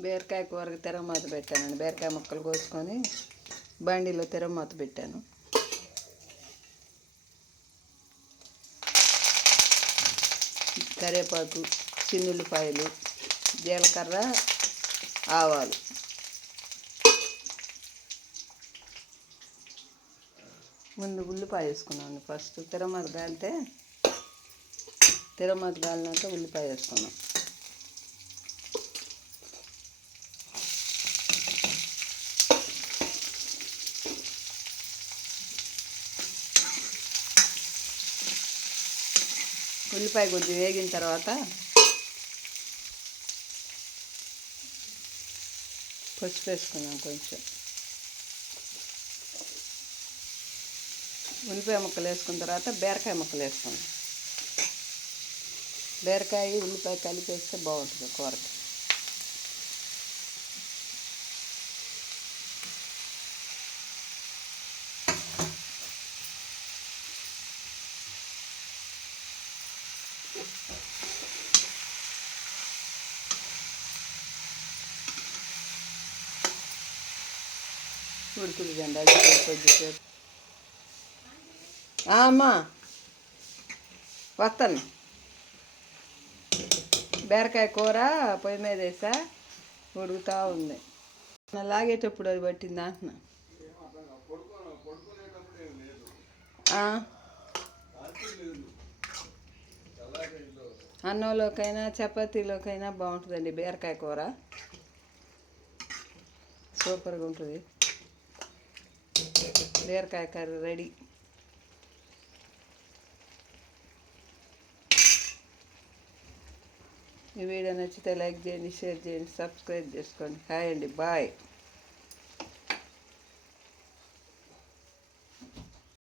బీరకాయ కూరకి తిరగమాత పెట్టానండి. బీరకాయ ముక్కలు కోసుకొని బండిలో తిరగమాత పెట్టాను. కరివేపాకు చిన్నుల్లిపాయలు జీలకర్ర ఆవాలు. ముందు ఉల్లిపాయ వేసుకున్నాను ఫస్ట్. తిరగమాత కాలితే తిరమాత కాలినాక ఉల్లిపాయ వేసుకున్నాం. ఉల్లిపాయ కొంచెం వేగిన తర్వాత పసుపు వేసుకున్నాం కొంచెం. ఉల్లిపాయ ముక్కలు వేసుకున్న తర్వాత బీరకాయ ముక్కలు వేసుకున్నాం బీరకాయ ఉల్లిపాయ కలిపి వేస్తే బాగుంటుంది కూరకి. ఉడుకుతుందండి అది కొద్దిసేపు అమ్మా వస్తాను. బీరకాయ కూర పొయ్యి మీద వేసా ఉడుకుతూ ఉంది. లాగేటప్పుడు అది పట్టింది అంటున్నా. అన్నంలోకైనా చపాతీలోకైనా బాగుంటుందండి బీరకాయ కూర. సూపర్గా ఉంటుంది. బీరకాయ కర్రీ రెడీ. ఈ వీడియో నచ్చితే లైక్ చేయండి షేర్ చేయండి సబ్స్క్రైబ్ చేసుకోండి. హాయ్ అండి బాయ్.